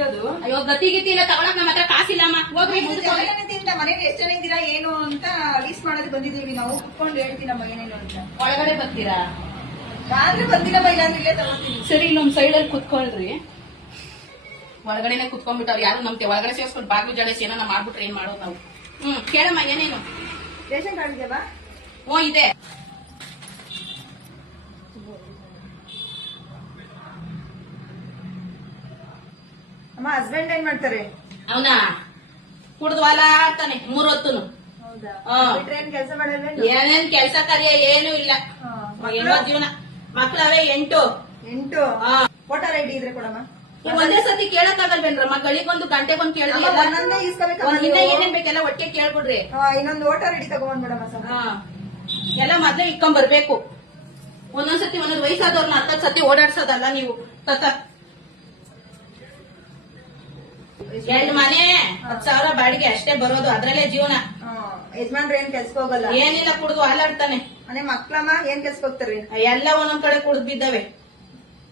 ಬಂದಿರೋದು. ಅಯ್ಯೋ ಗತಿ ಗಿತಿ ಇಲ್ಲ ತಗೊಳಕ್ ನಮ್ಮ ಹತ್ರ ಕಾಸಿಲ್ಲಮ್ಮ. ಹೋಗ್ರಿ ಅಂತ ಮನೇಲಿ ಎಷ್ಟು ಜನ ಇದ್ದೀರಾ ಏನು ಅಂತ ಲೀಸ್ಟ್ ಮಾಡೋದಕ್ಕೆ ಬಂದಿದೀವಿ ನಾವು. ಕುತ್ಕೊಂಡು ಹೇಳ್ತೀನಮ್ಮ ಏನೇನು ಅಂತ. ಒಳಗಡೆ ಬರ್ತೀರಾ? ಆದ್ರೆ ಬಂದಿರಮ್ಮ, ಇಲ್ಲಾಂದ್ರೆ ಇಲ್ಲೇ ತಗೋತೀನಿ. ಸರಿ, ಇಲ್ಲೊಂದ್ ಸೈಡ್ ಅಲ್ಲಿ ಕುತ್ಕೊಳ್ರಿ. ಒಳಗಡೆನೆ ಕುತ್ಕೊಂಡ್ಬಿಟ್ಟವ್ರು ಯಾರು ನಮ್ಗೆ ಒಳಗಡೆ ಸೇರ್ಸ್ಕೊಂಡು ಬಾಗ್ಲು ಜಡೇಸಿ ಏನೋ ಮಾಡ್ಬಿಟ್ರೆ ಏನ್ ಮಾಡೋದು ನಾವು? ಕೇಳಮ್ಮ ಏನೇನು? ರೇಷನ್ ಕಾರ್ಡ್ ಇದೆಯಲ್ಲ? ಹ್ಞೂ ಇದೆ. ಅಮ್ಮ ಹಸ್ಬೆಂಡ್ ಏನ್ ಮಾಡ್ತಾರೆ? ಅವನ ಕುಡ್ದು ಹೊಲ ಆಡ್ತಾನೆ 3 ಹೊತ್ತುನು. ಕೆಲಸ ಮಾಡಲ್ಲ? ಏನೇನ್ ಕೆಲಸ ಕಾರ್ಯ ಏನು ಇಲ್ಲ. ಹೆಂಗೋ ಜೀವನ. ಮಕ್ಳವೇ 8. ವೋಟರ್ ಐಡಿ ಇದ್ರೆ ಕೊಡಮ್ಮ. ಒಂದೇ ಸತಿ ಕೇಳಕ್ಕಾಗಲ್ವೇನ್ರಮ್ಮ? ಗಳಿಗೊಂದು ಗಂಟೆಗೊಂದು ಕೇಳಿದ್ರೆ ಇನ್ನ ಏನೇನ್ ಬೇಕೆಲ್ಲ ಒಟ್ಟಿಗೆ ಕೇಳ್ಬಿಡ್ರಿ. ಇನ್ನೊಂದು ವೋಟರ್ ಐಡಿ ತಗೊಂಡ್ಬಿಡಮ್ಮ ಸರ್. ಎಲ್ಲ ಮೊದ್ಲೇ ಇಟ್ಕೊಂಡ್ ಬರ್ಬೇಕು. ಒಂದೊಂದ್ಸತಿ ಒಂದೊಂದು ವಯಸ್ಸಾದವ್ರನ್ನ 10 ಸತಿ ಓಡಾಡ್ಸೋದಲ್ಲ ನೀವು. ಎರಡು ಮನೆ 10,000 ಬಾಡಿಗೆ ಅಷ್ಟೇ ಬರೋದು, ಅದ್ರಲ್ಲೇ ಜೀವನ. ಯಜಮಾನ್ರು ಏನ್ ಕೆಲ್ಸಕ್ಕೆ ಹೋಗಲ್ಲ? ಏನಿಲ್ಲ, ಕುಡ್ದು ಹಾಲಾಡ್ತಾನೆ. ಮನೆ ಮಕ್ಳಮ್ಮ ಏನ್ ಕೆಲ್ಸಕ್ಕೆ ಹೋಗ್ತಾರ್ರಿ? ಎಲ್ಲ ಒಂದೊಂದ್ ಕಡೆ ಕುಡ್ದು ಬಿದ್ದವೆ.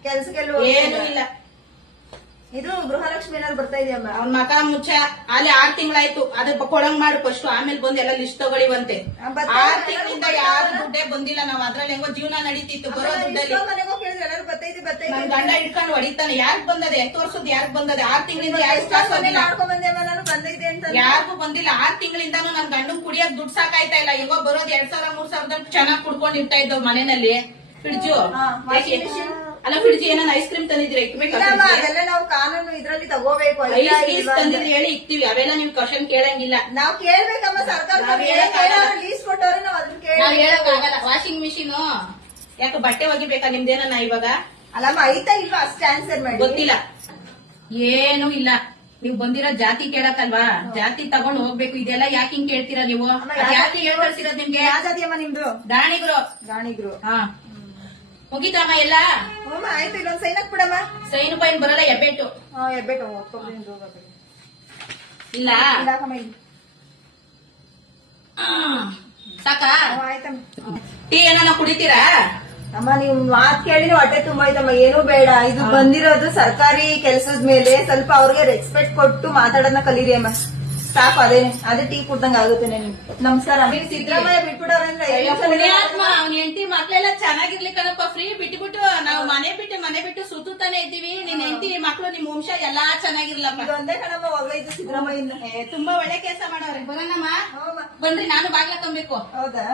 ಕೆಲ್ಸಕ್ಕೆಲ್ಲ ಏನು ಇಲ್ಲ. ಇದು ಗೃಹಲಕ್ಷ್ಮಿ ಏನಾದ್ರು ಬರ್ತಾ ಇದೆಯಮ್ಮ? ಅವ್ನ ಮಕ ಮುಚ್ಚ. ಅಲ್ಲಿ 6 ತಿಂಗಳಾಯ್ತು. ಅದ್ರ ಕೊಡಂಗ್ ಮಾಡು ಫಸ್ಟ್, ಆಮೇಲೆ ಬಂದು ಎಲ್ಲ ಲಿಸ್ಟ್ ತಗೊಳಿವಂತೆ. 6 ತಿಂಗಳಿಂದ ಯಾರು ದುಡ್ಡೇ ಬಂದಿಲ್ಲ. ನಾವ್ ಅದ್ರಲ್ಲಿ ಹೆಂಗೋ ಜೀವನ ನಡೀತಿತ್ತು. ಬರೋ ದುಡ್ಡಲ್ಲಿ ನನ್ ಗಂಡ ಇಟ್ಕೊಂಡು ಹೊಡಿತಾನೆ. ಯಾರ್ಗ್ ಬಂದದೆ ತೋರ್ಸುದು? ಯಾರ್ಗ್ ಬಂದದೆ? 6 ತಿಂಗಳಿಂದ ಯಾರಿಗೂ ಬಂದಿಲ್ಲ. 6 ತಿಂಗಳಿಂದಾನು ನನ್ ಗಂಡನ್ ಕುಡಿಯೋಕ್ ದುಡ್ಡು ಸಾಕಾಯ್ತಾ ಇಲ್ಲ. ಹೆಂಗೋ ಬರೋದು 2,000-3,000 ಚೆನ್ನಾಗ್ ಕುಡ್ಕೊಂಡು ಇರ್ತಾ ಇದ್ದವ್ ಮನೆಯಲ್ಲಿ. ಫ್ರಿಡ್ಜು ಅಲ್ಲ, ಫ್ರಿಡ್ಜ್ ಏನಾನ ಐಸ್ ಕ್ರೀಮ್ ತಂದಿದ್ರೆ ಅದೆಲ್ಲ ನಾವು ಕಾನೂನು ಇದ್ರಲ್ಲಿ ತಗೋಬೇಕು. ತಂದಿದ್ರೆ ಹೇಳಿ ಇಕ್ತಿವಿ. ಅವೆಲ್ಲ ನಿಮ್ ಕ್ವಶನ್ ಕೇಳಂಗಿಲ್ಲ. ನಾವ್ ಕೇಳ್ಬೇಕಮ್ಮ. ಸರ್ಕಾರ ಲೀಸ್ ಕೊಟ್ಟವ್ರೆ ನಾವ್ ಅದನ್ನ ನಾವ್ ಹೇಳಕ್ಕಾಗಲ್ಲ. ವಾಷಿಂಗ್ ಮಿಷಿನ್ ಯಾಕೆ ಬಟ್ಟೆ ಒಗಿಬೇಕಾ ನಿಮ್ದೇನ ಇವಾಗ? ಅಲ್ಲಮ್ಮ ಐತಾ ಇಲ್ವಾ ಅಷ್ಟೇ ಆನ್ಸರ್ ಮಾಡಿ. ಗೊತ್ತಿಲ್ಲ, ಏನು ಇಲ್ಲ. ನೀವು ಬಂದಿರೋ ಜಾತಿ ಕೇಳಕ್ಕಲ್ವಾ? ಜಾತಿ ತಗೊಂಡ್ ಹೋಗ್ಬೇಕು. ಇದೆಲ್ಲ ಯಾಕೆ ಹಿಂಗ್ ಕೇಳ್ತೀರಾ ನೀವು? ಜಾತಿ ಹೇಳ್ಕೊಳ್ತಿರೋದ್ ನಿಮ್ಗೆ. ಯಾವ ಜಾತಿಯಮ್ಮ ನಿಮ್ದು? ದಾಣಿಗ್ರು. ಹಾ, ಮುಗಿತಮ್ಮ ಎಲ್ಲ? ಆಯ್ತು. ಇಲ್ಲೊಂದ್ ಸೈನ್ ಹಾಕ್ ಬಿಡಮ್ಮ. ಸೈನ್ ಪೈನ್ ಬರಲ್ಲ, ಎಬ್ಬೆಟ್ಟು. ಇಲ್ಲ ಸಾಕಾ? ಆಯ್ತಮ್ಮ. ಟೀ ಏನಾನ ಕುಡಿತೀರಾ? ಅಮ್ಮ ನೀವು ಮಾತ್ ಕೇಳಿ ಹೊಟ್ಟೆ ತುಂಬ ಆಯ್ತಮ್ಮ. ಏನೂ ಬೇಡ. ಇದು ಬಂದಿರೋದು ಸರ್ಕಾರಿ ಕೆಲ್ಸದ ಮೇಲೆ ಸ್ವಲ್ಪ ಅವ್ರಿಗೆ ರೆಸ್ಪೆಕ್ಟ್ ಕೊಟ್ಟು ಮಾತಾಡೋದನ್ನ ಕಲೀರಿ ಅಮ್ಮ. ಸಾಕು, ಅದೇ ಟೀ ಕುಡ್ದಂಗ ಆಗುತ್ತೆ. ನಮಸ್ಕಾರ. ಸಿದ್ದರಾಮಯ್ಯ ಬಿಟ್ಬಿಡೋರಂದ್ರೆ ಅವ್ನ ಹೆಂಡತಿ ಮಕ್ಳೆಲ್ಲ ಚೆನ್ನಾಗಿರ್ಲಿ ಕಣಪ್ಪ. ಫ್ರೀ ಬಿಟ್ಬಿಟ್ಟು ನಾವು ಮನೆ ಬಿಟ್ಟು ಸುತ್ತಾನೆ ಇದ್ದೀವಿ. ನಿನ್ ಹೆಂಡತಿ ಮಕ್ಳು ನಿಮ್ ವಂಶ ಎಲ್ಲಾ ಚೆನ್ನಾಗಿರ್ಲಪ್ಪ. ಒಂದೇ ಕಣಮ್ಮ ಹೊಗಳೈದು ಸಿದ್ದರಾಮಯ್ಯ. ತುಂಬಾ ಒಳ್ಳೆ ಕೆಲಸ ಮಾಡೋರೆ. ಬರೋಣಮ್ಮ, ಬನ್ರಿ. ನಾನು ಬಾಗ್ಲ ತುಂಬಬೇಕು. ಹೌದಾ?